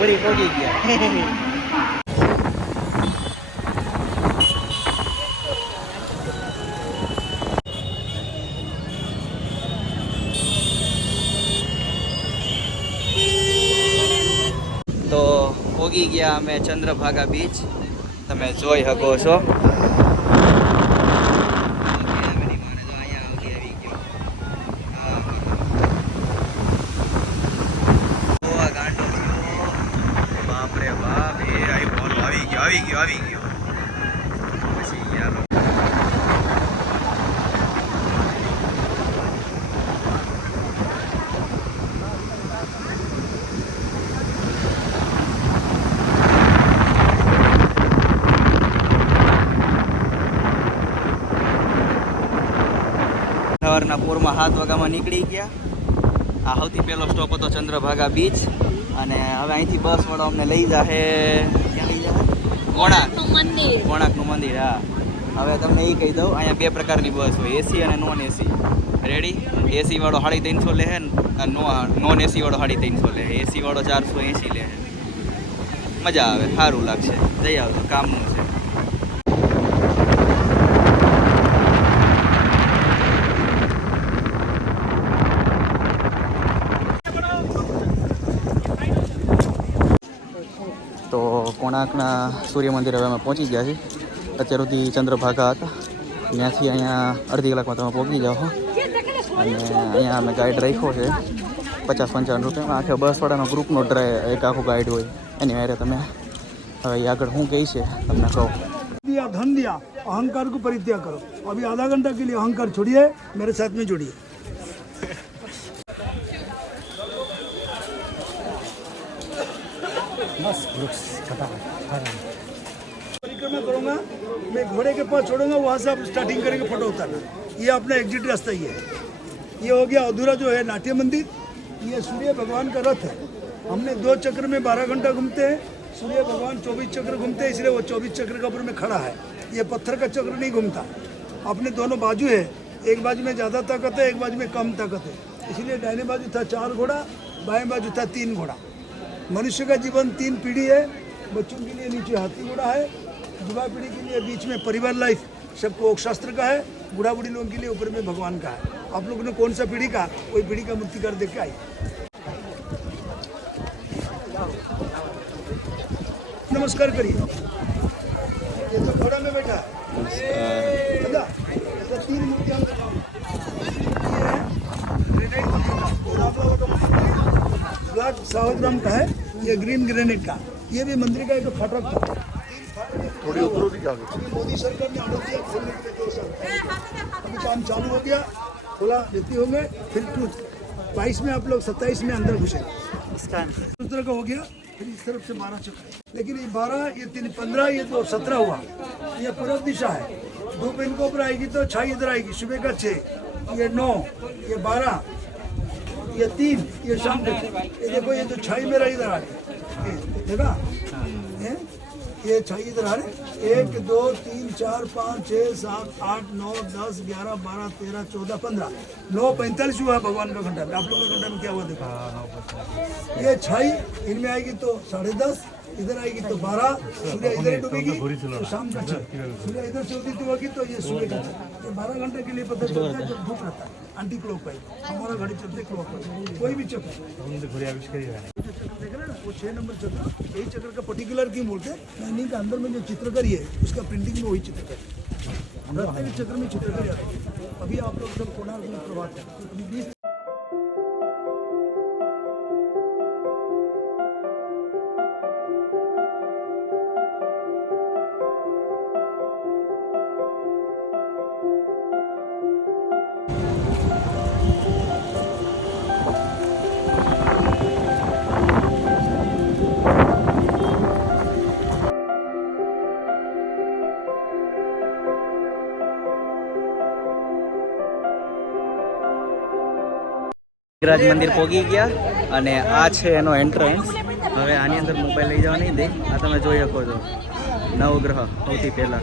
પૂરી પહોંચી ગયા. તો પોગી ગયા અમે ચંદ્રભાગા બીચ. તમે જોઈ શકો છો. બાપરે બાપ, એ આવી ગયો. પછી યાર સવારના પોરમાં 7 વાગ્યામાં નીકળી ગયા. આ સૌથી પહેલો સ્ટોપ હતો ચંદ્રભાગા બીચ. અને હવે અહીંથી બસ વાળો અમને લઈ જાહે. ક્યાં લઈ જાહે? કોણાકનું મંદિર. હા, હવે તમને એ કહી દઉં, અહીંયા 2 પ્રકારની બસ હોય, એસી અને નોન એસી. રેડી? એસી વાળો 350 લે અને નોન એસી વાળો 350 લે. એસી વાળો 480 લે. મજા આવે, સારું લાગશે. જઈ આવજો, કામનું છે. તો કોણાકના સૂર્ય મંદિર હવે અમે પહોંચી ગયા છીએ. અત્યાર સુધી ચંદ્રભાગા હતા, ત્યાંથી અહીંયા અડધી કલાકમાં તમે પહોંચી જાઓ. અને અહીંયા અમે ગાઈડ રાખ્યો છે 50-55 રૂપિયામાં. આખે બસવાળાનો ગ્રુપનો એક આખો ગાઈડ હોય, એની હારે તમે હવે આગળ શું કહે છે તમને કહું. दिया धन दिया, अहंकार को परित्याग करो. अभी आधा घंटा के लिए अहंकार छोड़िए, मेरे साथ में जुड़िए. परिक्रमा करूंगा, मैं घोड़े के पास छोड़ूंगा, वहां से आप स्टार्टिंग करेंगे फोटो उतारना. ये अपना एग्जिट रास्ता ही है. ये हो गया अधूरा जो है नाट्य मंदिर. ये सूर्य भगवान का रथ है. हमने 2 चक्र में 12 घंटा घूमते हैं. सूर्य भगवान 24 चक्र घूमते हैं, इसलिए वो 24 चक्र के ऊपर में खड़ा है. ये पत्थर का चक्र नहीं घूमता. अपने दोनों बाजू है, एक बाजू में ज़्यादा ताकत है, एक बाजू में कम ताकत है. इसलिए दाहिने बाजू था 4 घोड़ा, बाएं बाजू था 3 घोड़ा. मनुष्य का जीवन 3 पीढ़ी है. बच्चों के लिए नीचे हाथी घोड़ा है, युवा पीढ़ी के लिए बीच में परिवार लाइफ, सबको योग शास्त्र का है. बूढ़ा बूढ़ी लोगों के लिए ऊपर में भगवान का है. आप लोगों ने कौन सा पीढ़ी का, कोई पीढ़ी का मूर्तिकार देख के आई. नमस्कार करिए. ये तो घोड़ा में बैठा है. दादा, ये 3 मूर्तियां ब्लैक 100 ग्राम का है. ये ग्रीन ग्रेनाइट का. ये भी मंदिर का एक फाटक था. थोड़ी मोदी सरकार ने ऑर्डर दिया खोलने के लिए 2 साल. अभी काम चालू हो गया, खोला देती होंगे. फिर 22 में आप लोग 27 में अंदर घुसेंगे. उस तरह का हो गया. फिर इस तरफ से 12 चक्र. लेकिन ये 12, ये 3, 15, ये 2, 17 हुआ. ये पूर्व दिशा है. धूप इनको ऊपर आएगी तो छाई इधर आएगी. सुबह का 6, ये 9, ये 12, ये 3, ये शाम का. ये देखो, ये जो छाई मेरा इधर आ रही देखा, ये छाई इधर आ रहे. 1, 2, 3, 4, 5, 6, 7, 8, 9, 10, 11, 12, 13, 14, 15, 9:45 हुआ भगवान का घंटा में. आप लोगों का घंटा में क्या हुआ देखो. ये छाई इनमें आएगी तो 10:30, इधर आएगी तो 12. सूर्य इधर डूबेगी तो शाम का 6. सूर्य इधर से उदित होगी तो ये सुबह का 6. ये 12 घंटे के लिए पता चलता है जब धूप रहता है. एंटी क्लॉक वाइज हमारा घड़ी चलते क्लॉक वाइज. कोई भी चक्र देख रहे हैं ना, वो 6 नंबर चक्र. यही चक्र का पर्टिकुलर क्यों बोलते हैं, यानी कि अंदर में जो चित्रकारी है उसका प्रिंटिंग में वही चित्रकारी. प्रत्येक चक्र में चित्रकारी आती है. अभी आप लोग सब कोणार्क में प्रभात है. રાજ મંદિર પહોંચી ગયા અને આ છે એનો એન્ટ્રન્સ. હવે આની અંદર મોબાઈલ લઈ જવા નહીં દે. આ તમે જોઈ શકો છો નવગ્રહ. સૌથી પહેલાં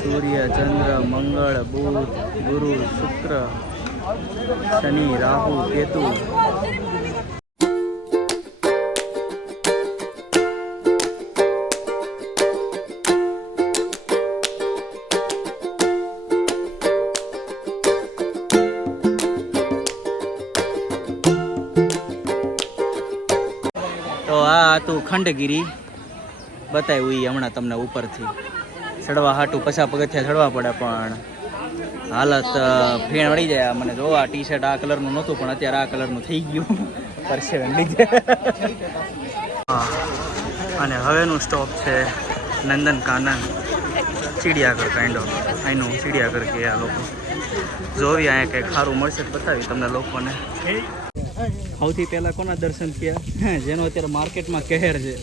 સૂર્ય, ચંદ્ર, મંગળ, બુધ, ગુરુ, શુક્ર, શનિ, રાહુ, કેતુ. આ હતું ખંડગીરી બતાવ્યું એ હમણાં તમને ઉપરથી ચડવા હાટું 50 પગથિયા ચડવા પડે પણ હાલત ફેણ વળી જાય. મને જો આ ટી શર્ટ આ કલરનું નહોતું પણ અત્યારે આ કલરનું થઈ ગયું પરસેવે લીધે. હા અને હવેનું સ્ટોપ છે નંદન કાનન ચિડિયાઘર કાંડ ઓફ. અહીંનું ચિડિયાઘર કે આ લોકો જોવી અહીંયા કંઈક સારું મળશે તો બતાવી તમને લોકોને. સૌથી પહેલાં કોના દર્શન થયા? જેનો અત્યારે માર્કેટમાં કહેર છે,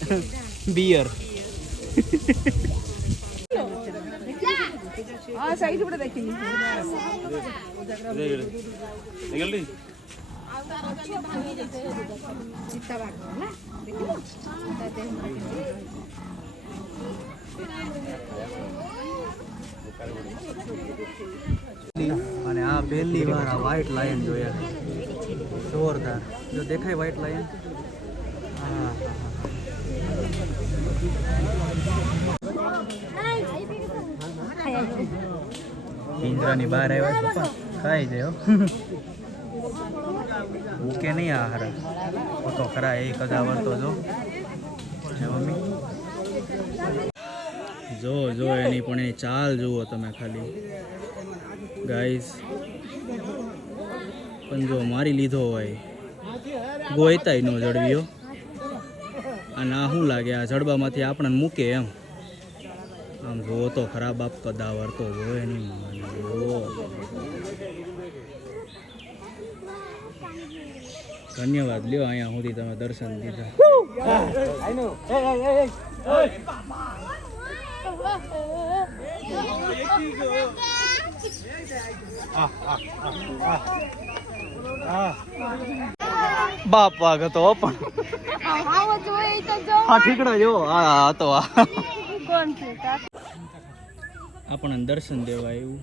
બિયર. અને આ પહેલી વાર આ વ્હાઈટ લાયન જોયા, જોરદાર. જો દેખાય વ્હાઈટ લાયન. હા પિંજરાની બહાર આવ્યા પપ્પા ખાઈ જાય મૂકે નહીં આ હારા તો ખરા એ કદા વર્તો જો મમ્મી જો એની પણ એની ચાલ જુઓ તમે ખાલી ગાઈસ. પણ જો મારી લીધો હોય ગોયતાય નો જડવ્યો અને આ શું લાગે આ જડબામાંથી આપણને મૂકે એમ. આમ જોવો તો ખરાબ બાપ કદા વર્તો જો એની ધન્યવાદ લ્યો અહીંયા સુધી તમે દર્શન દીધા. બાપ વાગ હતો પણ હા ઠીકડા જો આ હતો આપણને દર્શન દેવા આવ્યું.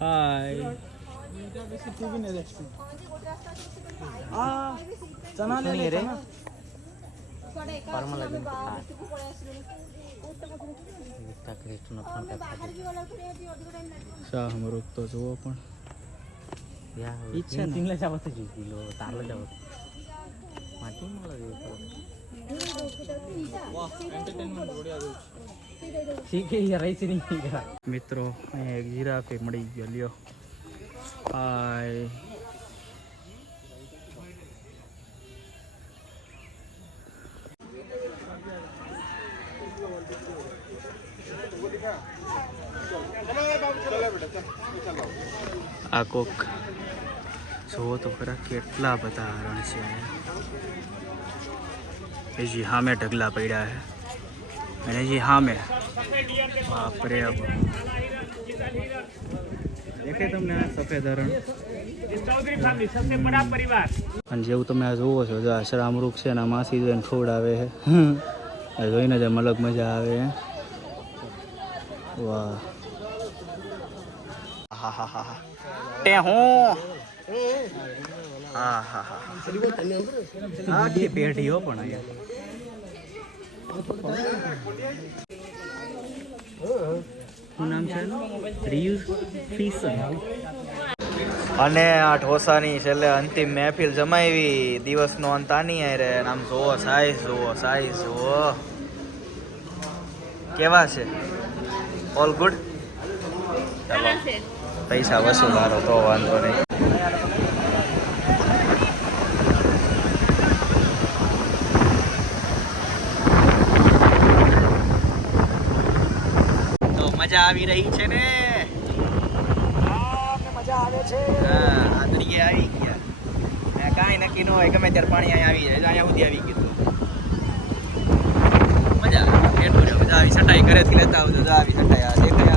હાય શાહ મરુદ તો જુઓ પણ ઈચ્છા ને મિત્રો અહીંયા એક જીરાફે મળી ગયો લ્યો. હાય આ કોક જોવો તો ખરા કેટલા બધા હરણ છે. હજી સામે ઢગલા પડ્યા છે અને હજી સામે બાપરે દેખે તમને આ સફેદ હરણ. અને જેવું તમે આ જોવો છો આ શ્રામરૂપ છે ને માસી જોઈને ખવડાવે છે. જોઈને જ અલગ મજા આવે. વાહ હા હા હા ટે હું હા હા હા આખી પેઢીઓ પણ અહીંયા શું નામ છે રિયુઝ ફીસન. અને આ ઢોસાની છેલ્લે અંતિમ મહેફિલ જમાવી. દિવસનો અંત આની રે. આમ જુઓ સાઈઝ જુઓ કેવા છે. All good. ચાલો પૈસા વસૂલારો તો વાંધો નહીં. તો મજા આવી રહી છે ને. મજા આવે છે. હા આ તરીકે આવી ગયા. કાંઈ નક્કી ન હોય ગમે ત્યારે પાણી અહીંયા આવી જાય. અહીંયા સુધી આવી ગયું મજા. એટલું મજા આવી. સટાઈ ઘરેથી લેતા આવજો. આવી સટાઈ આ દેખાય